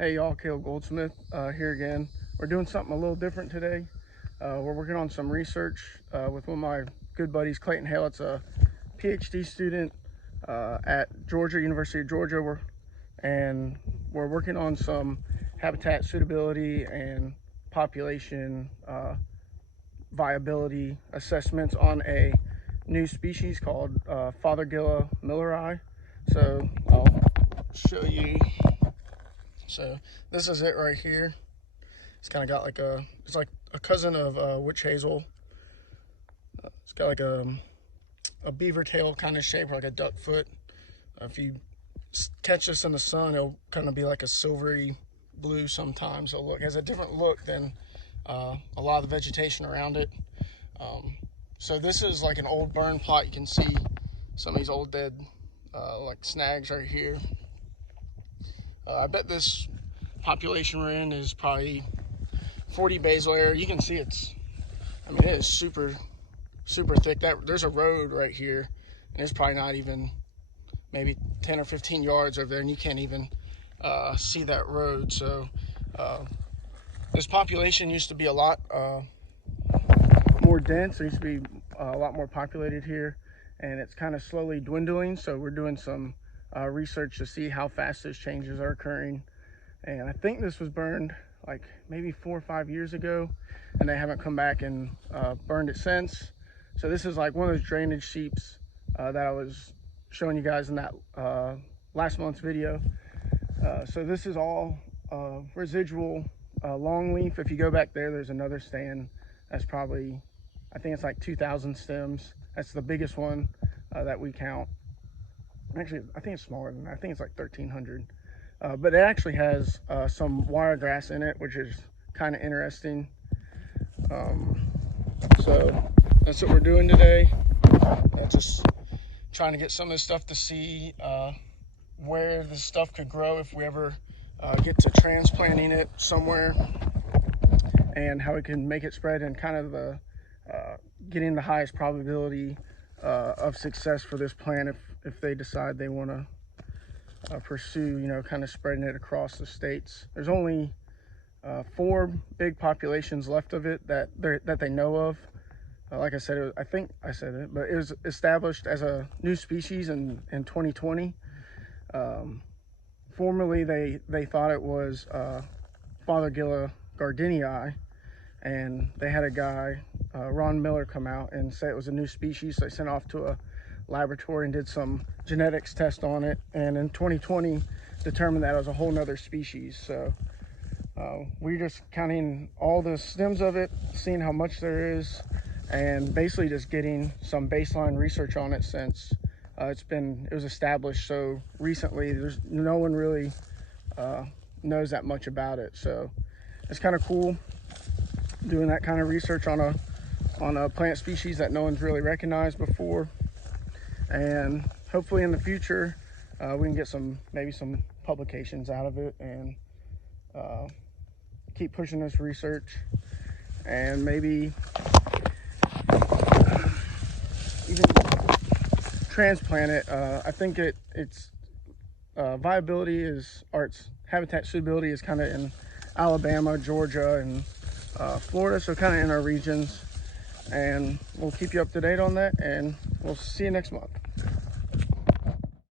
Hey y'all, Goldsmith here again. We're doing something a little different today. We're working on some research with one of my good buddies, Clayton Hale. It's a PhD student at University of Georgia, and we're working on some habitat suitability and population viability assessments on a new species called Fothergilla milleri. So I'll show you. So this is it right here. It's kind of got like it's like a cousin of witch hazel. It's got like a beaver tail kind of shape, like a duck foot. If you catch this in the sun, it'll kind of be like a silvery blue sometimes. So look, it has a different look than a lot of the vegetation around it. So this is like an old burn plot. You can see some of these old dead like snags right here. I bet this population we're in is probably 40 basal area. You can see it is super thick. There's a road right here, and it's probably not even maybe 10 or 15 yards over there, and you can't even see that road. So this population used to be a lot more dense. There used to be a lot more populated here, and it's kind of slowly dwindling. So we're doing some research to see how fast those changes are occurring. And I think this was burned like maybe 4 or 5 years ago, and they haven't come back and burned it since. So this is like one of those drainage seeps that I was showing you guys in that last month's video. So this is all residual longleaf. If you go back there, there's another stand that's probably, I think it's like 2,000 stems. That's the biggest one that we count. Actually, I think it's smaller than that. I think it's like 1,300. But it actually has some wiregrass in it, which is kind of interesting. So that's what we're doing today. Just trying to get some of this stuff to see where this stuff could grow if we ever get to transplanting it somewhere, and how we can make it spread, and kind of the getting the highest probability of success for this plant if they decide they want to pursue, kind of spreading it across the states. There's only 4 big populations left of it that they know of. Like I said, I think I said it, but it was established as a new species in 2020. Formerly, they thought it was Fothergilla gardinii, and they had a guy, Ron Miller, come out and say it was a new species. So they sent off to a laboratory and did some genetics test on it, and in 2020 determined that it was a whole nother species. So we're just counting all the stems of it, seeing how much there is, and basically just getting some baseline research on it, since it was established so recently. There's no one really knows that much about it. So it's kind of cool doing that kind of research on a plant species that no one's really recognized before. And hopefully in the future we can get maybe some publications out of it, and keep pushing this research, and maybe even transplant it. I think its viability or its habitat suitability is kind of in Alabama, Georgia, and Florida, so kind of in our regions. And we'll keep you up to date on that, and we'll see you next month.